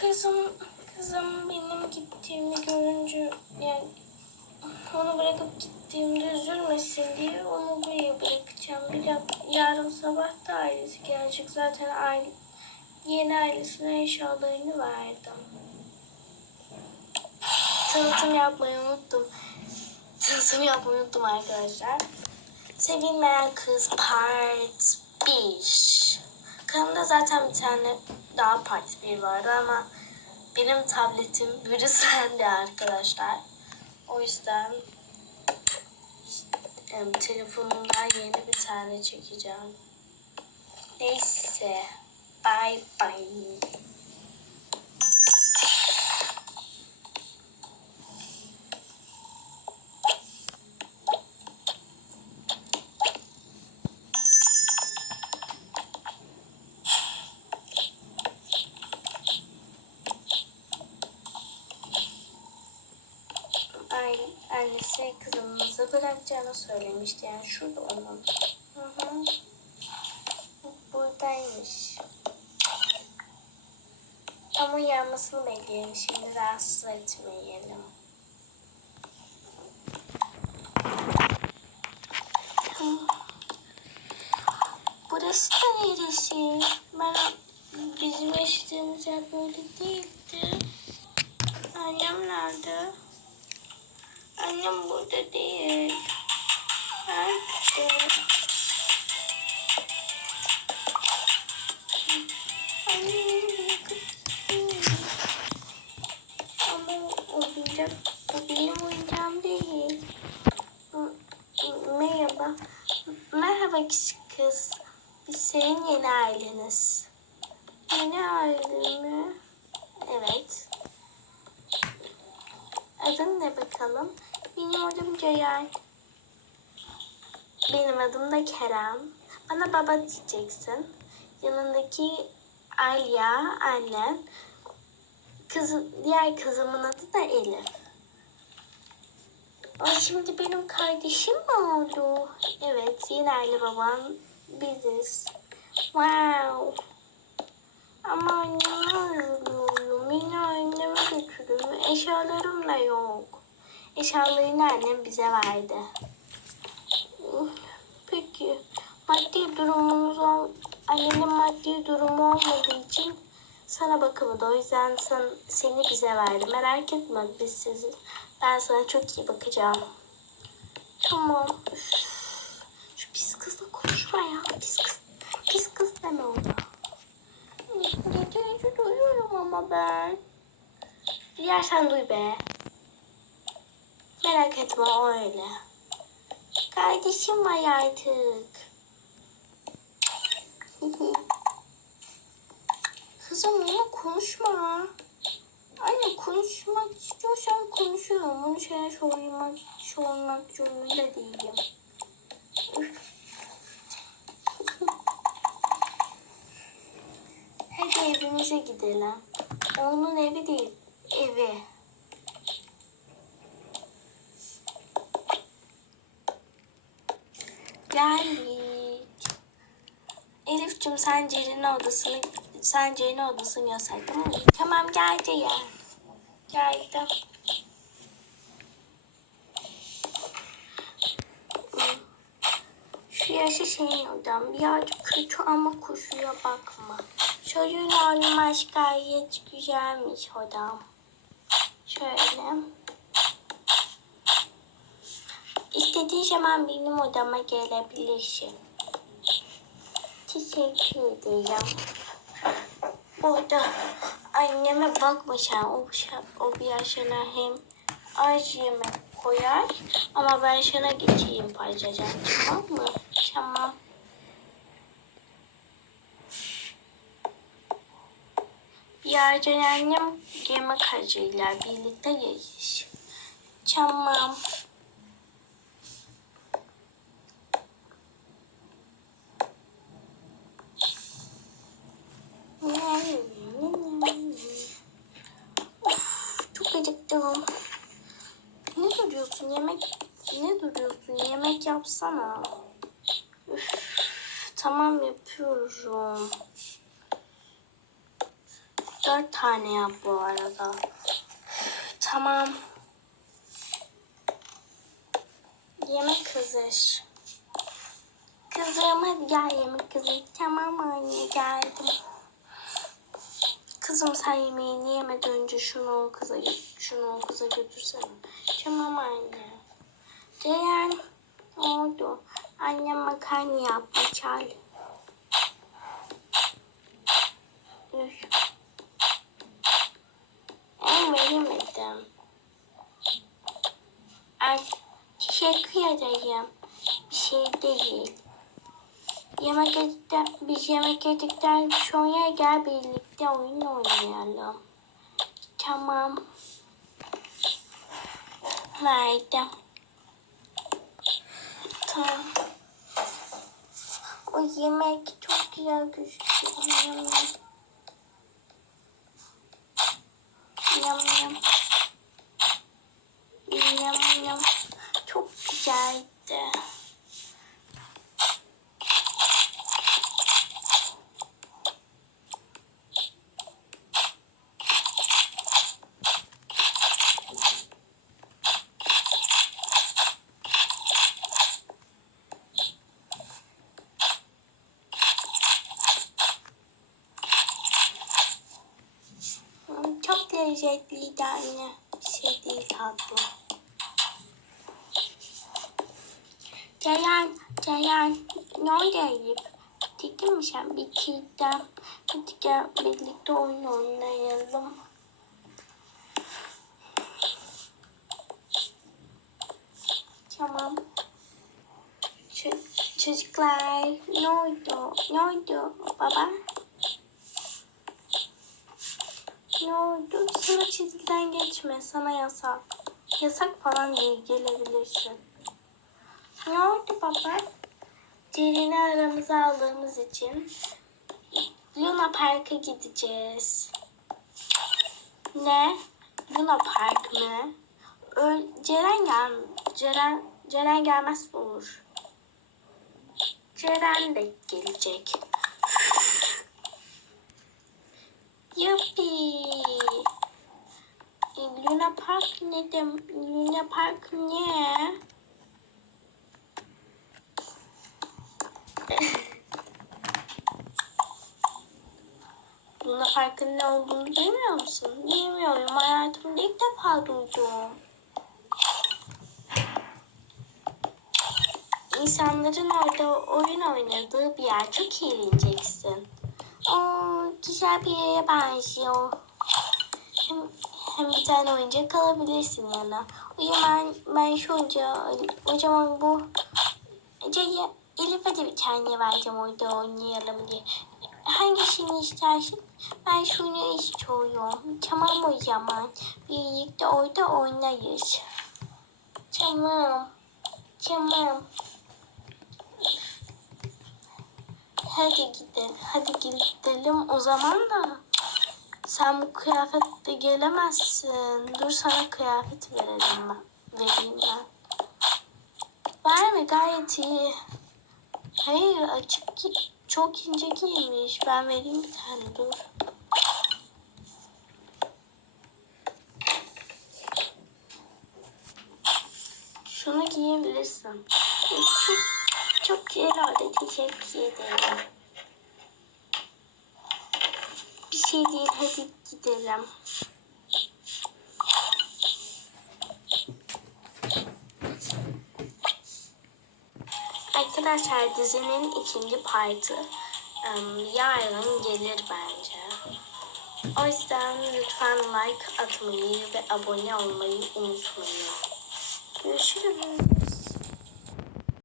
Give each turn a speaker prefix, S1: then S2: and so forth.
S1: Kızım, kızım benim gittiğimi görünce yani onu bırakıp gittiğimde üzülmesin diye onu buraya bırakacağım. Bir de yarın sabah da ailesi gelecek. Zaten aile, yeni ailesine eşyalarını verdim. Tanıtım yapmayı unuttum. Tanıtım yapmayı unuttum arkadaşlar. Sevilmeyen Kız Part 1. Kanalda zaten bir tane daha Part 1 vardı ama benim tabletim virüslendi arkadaşlar. O yüzden em, telefonumdan yeni bir tane çekeceğim. Neyse. Bye bye. Ay- annesi kızımızı bırakacağını söylemişti. Yani şurada onun. Hı hı. Buradaymış. Ama uyanmasını bekleyelim. Şimdi rahatsız etmeyelim. Burası da neresi? Ben bizim yaşadığımız yer böyle değildi. Annem nerede? Annem burada değil. Nerede? Gittim. Ama oyuncak, o benim oyuncağım değil. Merhaba. Merhaba küçük kız. Biz senin yeni aileniz. Yeni aile mi? Evet. Adın ne bakalım? Benim adım Ceyhan. Benim adım da Kerem. Bana baba diyeceksin. Yanındaki Alya, annen. Kız, diğer kızımın adı da Elif. O şimdi benim kardeşim mi oldu? Evet, yeni aile babam biziz. Wow. Ama annemi özlüyorum. Beni anneme götürün. Eşyalarım da yok. Eşyalarını annem bize verdi. Peki. Maddi durumunuz ol, annenin maddi durumu olmadığı için sana bakamadı. O yüzden sen, seni bize verdi. Merak etme biz sizi. Ben sana çok iyi bakacağım. Tamam. Üf. Şu pis kızla konuşma ya. Pis kız. Pis kız deme ona. Gece gece duyuyorum ama ben. Duyarsan duy be. Merak etme öyle. Kardeşim var artık. Kızım onunla konuşma. Anne konuşmak istiyorsan konuşuyorum. Onu şeye sormak, sormak zorunda değilim. Hadi evimize gidelim. Onun evi değil, evi. Geldik. Elif'cim sen Ceren'in odasını sen Ceren'in odasını yasak tamam mı? Tamam geldi ya. Geldim. Şu yaşı senin odan birazcık kötü ama kuşuya bakma. Çocuğun oynamış gayet güzelmiş odam. Şöyle. İstediğin zaman benim odama gelebilirsin. Teşekkür ederim. Burada anneme bakma. O, o bir sana hem az yemek koyar ama ben sana getireyim parçacan. Tamam mı? Tamam. Birazdan annem yemek hazırlar. Birlikte yeriz. Tamam. Of, çok acıktım. Ne duruyorsun yemek? Ne duruyorsun yemek yapsana. Üf, tamam yapıyorum. dört tane yap bu arada. Tamam. Yemek hazır. Kızım hadi gel yemek hazır. Tamam anne geldim. Kızım sen yemeğini yemeden önce şunu o kıza şunu o kıza götürsene. Tamam anne. Ne oldu? Annem makarna yapmış hal. Üf. En veremedim. Ay, teşekkür ederim. Bir şey değil. Yemek yedikten, biz yemek yedikten sonra gel birlikte oyun oynayalım. Tamam. Verdim. O yemek çok güzel gözüküyor. Lezzetliydi anne. Bir şey değil tatlı. Ceyhan, Ceyhan, ne Elif? Dedin mi sen bitirdim. Hadi gel birlikte oyun oynayalım. Tamam. Ç- çocuklar, ne oldu? Ne oldu baba? Ne oldu? Sana çizgiden geçme. Sana yasak. Yasak falan değil. Gelebilirsin. Ne oldu baba? Ceren'i aramıza aldığımız için Luna Park'a gideceğiz. Ne? Luna Park mı? Ö Ceren gel Ceren Ceren gelmez olur. Ceren de gelecek. Yuppi. E, Luna Park ne dem Luna Park ne? Luna Park'ın ne olduğunu bilmiyor musun? Bilmiyorum. Hayatımda ilk defa duydum. İnsanların orada oyun oynadığı bir yer. Çok eğleneceksin. Oo, güzel bir. Hem, hem bir tane oyuncak alabilirsin yanına. O zaman ben şu oyuncağı zaman bu Ece'ye Elif'e de bir tane vereceğim orada oynayalım diye. Hangisini istersin? Ben şunu istiyorum. Tamam o zaman. Birlikte orada oynayız. Tamam. Tamam. Hadi gidelim. Hadi gidelim o zaman da. Sen bu kıyafetle gelemezsin. Dur sana kıyafet verelim ben. Vereyim ben. Verme gayet iyi. Hayır açık ki çok ince giymiş. Ben vereyim bir tane dur. Şunu giyebilirsin. Çok, çok güzel oldu. Teşekkür. Bir şey değil. Hadi gidelim. Arkadaşlar dizinin ikinci partı yarın gelir bence. O yüzden lütfen like atmayı ve abone olmayı unutmayın. Görüşürüz.